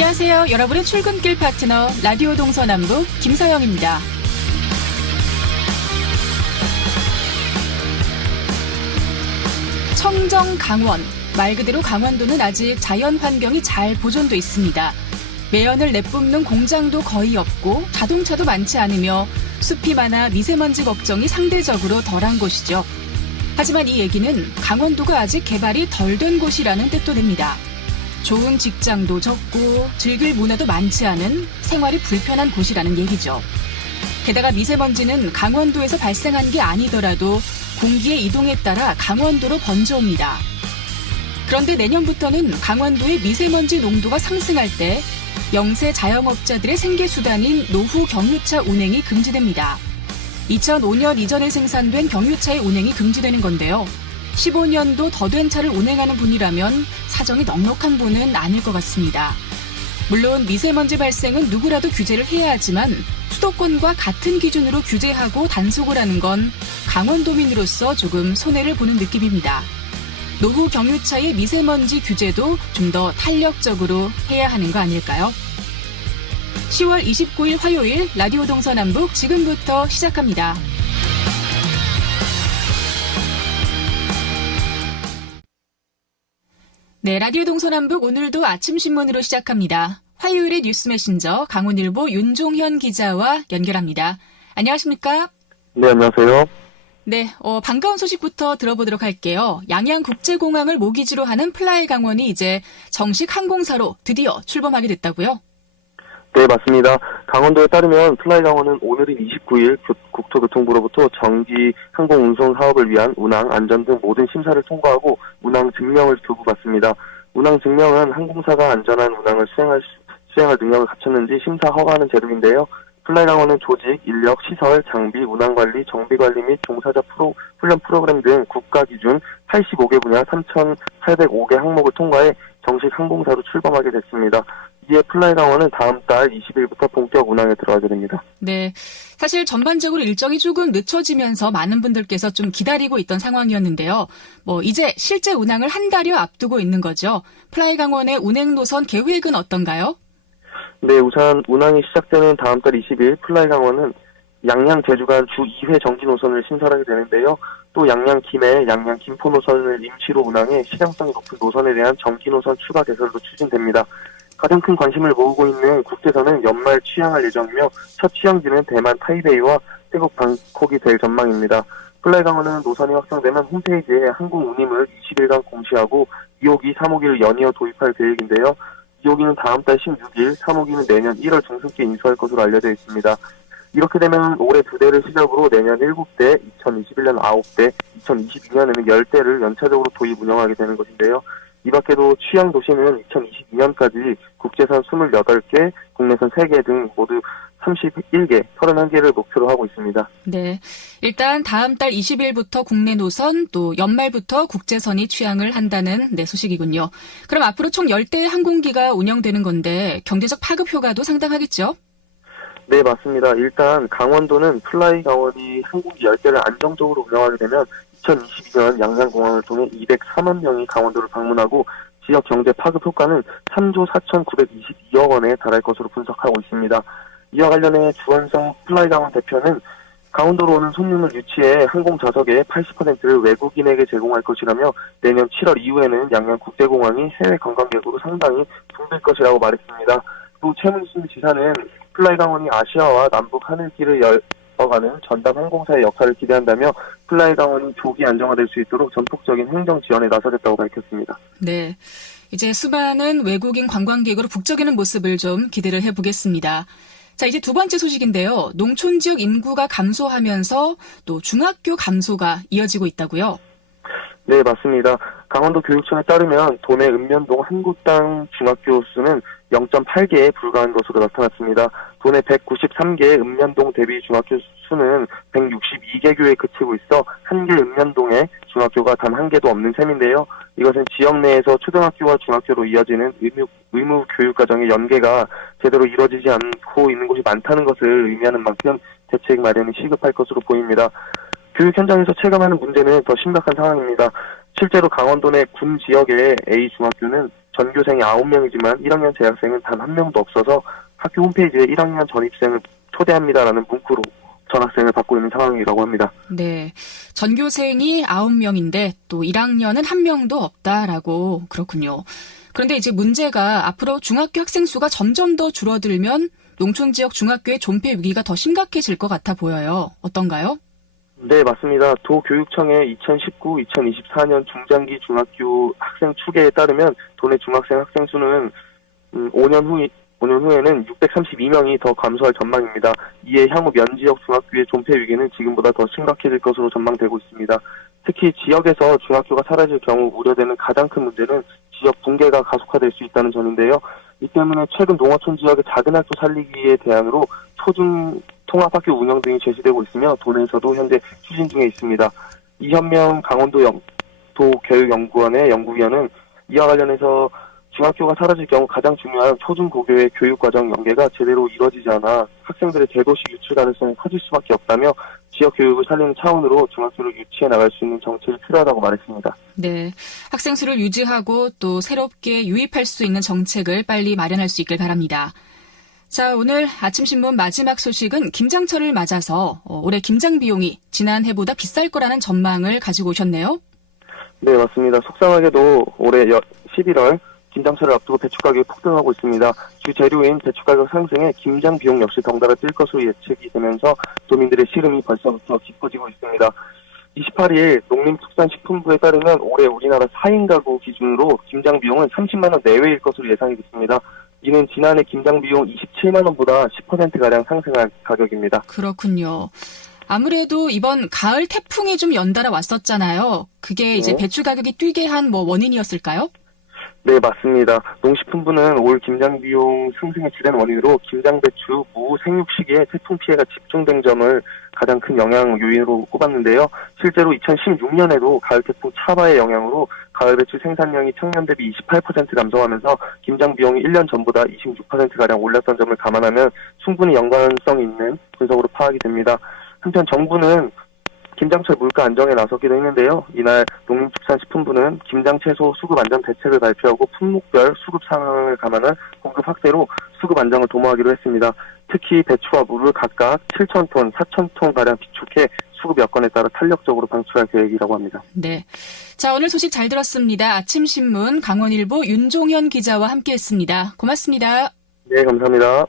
안녕하세요. 여러분의 출근길 파트너 라디오 동서남북 김서영입니다. 청정 강원, 말 그대로 강원도는 아직 자연 환경이 잘 보존돼 있습니다. 매연을 내뿜는 공장도 거의 없고 자동차도 많지 않으며 숲이 많아 미세먼지 걱정이 상대적으로 덜한 곳이죠. 하지만 이 얘기는 강원도가 아직 개발이 덜 된 곳이라는 뜻도 됩니다. 좋은 직장도 적고 즐길 문화도 많지 않은 생활이 불편한 곳이라는 얘기죠. 게다가 미세먼지는 강원도에서 발생한 게 아니더라도 공기의 이동에 따라 강원도로 번져옵니다. 그런데 내년부터는 강원도의 미세먼지 농도가 상승할 때 영세 자영업자들의 생계수단인 노후 경유차 운행이 금지됩니다. 2005년 이전에 생산된 경유차의 운행이 금지되는 건데요. 15년도 더 된 차를 운행하는 분이라면 사정이 넉넉한 분은 아닐 것 같습니다. 물론 미세먼지 발생은 누구라도 규제를 해야 하지만 수도권과 같은 기준으로 규제하고 단속을 하는 건 강원도민으로서 조금 손해를 보는 느낌입니다. 노후 경유차의 미세먼지 규제도 좀 더 탄력적으로 해야 하는 거 아닐까요? 10월 29일 화요일 라디오 동서남북 지금부터 시작합니다. 네, 라디오 동서남북 오늘도 아침 신문으로 시작합니다. 화요일의 뉴스 메신저 강원일보 윤종현 기자와 연결합니다. 안녕하십니까? 네, 안녕하세요. 네, 반가운 소식부터 들어보도록 할게요. 양양국제공항을 모기지로 하는 플라이강원이 이제 정식 항공사로 드디어 출범하게 됐다고요? 네, 맞습니다. 강원도에 따르면 플라이강원은 오늘인 29일 국토교통부로부터 정기 항공운송 사업을 위한 운항, 안전 등 모든 심사를 통과하고 운항 증명을 교부받습니다. 운항 증명은 항공사가 안전한 운항을 수행할 능력을 갖췄는지 심사 허가하는 제도인데요. 플라이강원은 조직, 인력, 시설, 장비, 운항관리, 정비관리 및 종사자 훈련 프로그램 등 국가 기준 85개 분야 3,805개 항목을 통과해 정식 항공사로 출범하게 됐습니다. 이에 플라이강원은 다음 달 20일부터 본격 운항에 들어가게 됩니다. 네, 사실 전반적으로 일정이 조금 늦춰지면서 많은 분들께서 좀 기다리고 있던 상황이었는데요. 이제 실제 운항을 한 달여 앞두고 있는 거죠. 플라이강원의 운행 노선 계획은 어떤가요? 네, 우선 운항이 시작되는 다음 달 20일 플라이강원은 양양 제주 간 주 2회 정기 노선을 신설하게 되는데요. 또 양양 김해, 양양 김포 노선을 임시로 운항해 실용성이 높은 노선에 대한 정기 노선 추가 개설도 추진됩니다. 가장 큰 관심을 모으고 있는 국제선은 연말 취항할 예정이며 첫 취항지는 대만 타이베이와 태국 방콕이 될 전망입니다. 플라이강원은 노선이 확정되면 홈페이지에 항공 운임을 20일간 공시하고 2호기, 3호기를 연이어 도입할 계획인데요. 2호기는 다음 달 16일, 3호기는 내년 1월 중순께 인수할 것으로 알려져 있습니다. 이렇게 되면 올해 2대를 시작으로 내년 7대, 2021년 9대, 2022년에는 10대를 연차적으로 도입 운영하게 되는 것인데요. 이 밖에도 취향 도시는 2022년까지 국제선 28개, 국내선 3개 등 모두 31개, 31개를 목표로 하고 있습니다. 네, 일단 다음 달 20일부터 국내 노선, 또 연말부터 국제선이 취항을 한다는 소식이군요. 그럼 앞으로 총 10대의 항공기가 운영되는 건데 경제적 파급 효과도 상당하겠죠? 네, 맞습니다. 일단 강원도는 플라이강원이 항공기 10대를 안정적으로 운영하게 되면 2022년 양양공항을 통해 204만 명이 강원도를 방문하고 지역 경제 파급 효과는 3조 4,922억 원에 달할 것으로 분석하고 있습니다. 이와 관련해 주원석 플라이강원 대표는 강원도로 오는 손님을 유치해 항공 좌석의 80%를 외국인에게 제공할 것이라며 내년 7월 이후에는 양양국제공항이 해외 관광객으로 상당히 붐빌 것이라고 말했습니다. 또 최문순 지사는 플라이강원이 아시아와 남북 하늘길을 열어가는 전담 항공사의 역할을 기대한다며 플라이강원이 조기 안정화될 수 있도록 전폭적인 행정 지원에 나서겠다고 밝혔습니다. 네, 이제 수많은 외국인 관광객으로 북적이는 모습을 좀 기대를 해보겠습니다. 자, 이제 두 번째 소식인데요. 농촌 지역 인구가 감소하면서 또 중학교 감소가 이어지고 있다고요? 네, 맞습니다. 강원도 교육청에 따르면 도내 읍면동 한 곳당 중학교 수는 0.8개에 불과한 것으로 나타났습니다. 도내 193개의 읍면동 대비 중학교 수는 162개 교에 그치고 있어 한 개 읍면동에 중학교가 단 한 개도 없는 셈인데요. 이것은 지역 내에서 초등학교와 중학교로 이어지는 의무 교육과정의 연계가 제대로 이루어지지 않고 있는 곳이 많다는 것을 의미하는 만큼 대책 마련이 시급할 것으로 보입니다. 교육 현장에서 체감하는 문제는 더 심각한 상황입니다. 실제로 강원도 내 군 지역의 A 중학교는 전교생이 9명이지만 1학년 재학생은 단 1명도 없어서 학교 홈페이지에 1학년 전입생을 초대합니다라는 문구로 전학생을 받고 있는 상황이라고 합니다. 네. 전교생이 9명인데 또 1학년은 1명도 없다라고 그렇군요. 그런데 이제 문제가 앞으로 중학교 학생 수가 점점 더 줄어들면 농촌 지역 중학교의 존폐 위기가 더 심각해질 것 같아 보여요. 어떤가요? 네, 맞습니다. 도교육청의 2019-2024년 중장기 중학교 학생 추계에 따르면 도내 중학생 학생 수는 5년 후에는 632명이 더 감소할 전망입니다. 이에 향후 면지역 중학교의 존폐 위기는 지금보다 더 심각해질 것으로 전망되고 있습니다. 특히 지역에서 중학교가 사라질 경우 우려되는 가장 큰 문제는 지역 붕괴가 가속화될 수 있다는 점인데요. 이 때문에 최근 농어촌 지역의 작은 학교 살리기에 대안으로 초중 통합학교 운영 등이 제시되고 있으며 도내에서도 현재 추진 중에 있습니다. 이현명 강원도 교육연구원의 연구위원은 이와 관련해서 중학교가 사라질 경우 가장 중요한 초중고교의 교육과정 연계가 제대로 이루어지지 않아 학생들의 대도시 유출 가능성이 커질 수밖에 없다며 지역 교육을 살리는 차원으로 중학교를 유치해 나갈 수 있는 정책이 필요하다고 말했습니다. 네. 학생 수를 유지하고 또 새롭게 유입할 수 있는 정책을 빨리 마련할 수 있길 바랍니다. 자, 오늘 아침신문 마지막 소식은 김장철을 맞아서 올해 김장 비용이 지난해보다 비쌀 거라는 전망을 가지고 오셨네요. 네, 맞습니다. 속상하게도 올해 11월 김장철을 앞두고 배추 가격이 폭등하고 있습니다. 주 재료인 배추 가격 상승에 김장 비용 역시 덩달아 뛸 것으로 예측이 되면서 도민들의 시름이 벌써부터 깊어지고 있습니다. 28일 농림축산식품부에 따르면 올해 우리나라 4인 가구 기준으로 김장 비용은 30만 원 내외일 것으로 예상이 됐습니다. 이는 지난해 김장 비용 27만 원보다 10%가량 상승한 가격입니다. 그렇군요. 아무래도 이번 가을 태풍이 좀 연달아 왔었잖아요. 그게 이제 배추 가격이 뛰게 한 원인이었을까요? 네, 맞습니다. 농식품부는 올 김장 비용 상승의 주된 원인으로 김장 배추, 무, 생육 시기에 태풍 피해가 집중된 점을 가장 큰 영향 요인으로 꼽았는데요. 실제로 2016년에도 가을 태풍 차바의 영향으로 가을 배추 생산량이 청년 대비 28% 감소하면서 김장 비용이 1년 전보다 26%가량 올랐던 점을 감안하면 충분히 연관성이 있는 분석으로 파악이 됩니다. 한편 정부는 김장철 물가 안정에 나서기도 했는데요. 이날 농림축산식품부는 김장 채소 수급 안정 대책을 발표하고 품목별 수급 상황을 감안한 공급 확대로 수급 안정을 도모하기로 했습니다. 특히 배추와 무를 각각 7,000톤, 4,000톤 가량 비축해 수급 여건에 따라 탄력적으로 방출할 계획이라고 합니다. 네. 자, 오늘 소식 잘 들었습니다. 아침신문 강원일보 윤종현 기자와 함께했습니다. 고맙습니다. 네, 감사합니다.